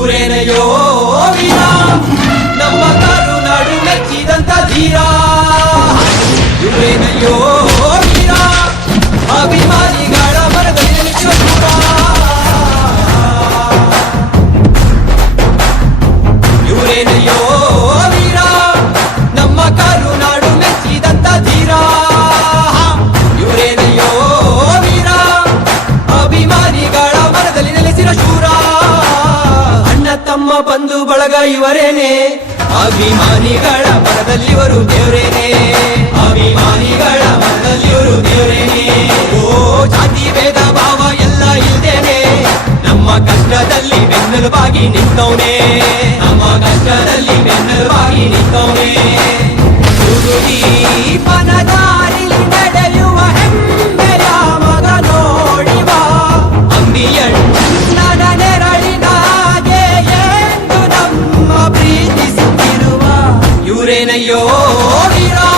ಇವರೇನೆಯೋ ವೀರ ನಮ್ಮ ಕರುನಾಡು ಮೆಚ್ಚಿದಂತ ಧೀರ ಇವರೇನೆಯೋ ಇವರೇನೆ ಅಭಿಮಾನಿಗಳ ಮನದಲ್ಲಿ ಇವರು ದೇವರೇನೆ. ಅಭಿಮಾನಿಗಳ ಮನದಲ್ಲಿ ಇವರು ದೇವರೇನೆ. ಓ, ಜಾತಿ, ಭೇದ, ಭಾವ ಎಲ್ಲ ಇಲ್ದೇನೆ. ನಮ್ಮ ಕಷ್ಟದಲ್ಲಿ ಬೆನ್ನೆಲುಬಾಗಿ ನಿಂತವನೇ. ನಮ್ಮ ಕಷ್ಟದಲ್ಲಿ ಬೆನ್ನೆಲುಬಾಗಿ ನಿಂತವನೇ. ಗುರುದೀಪ நினையோடிரா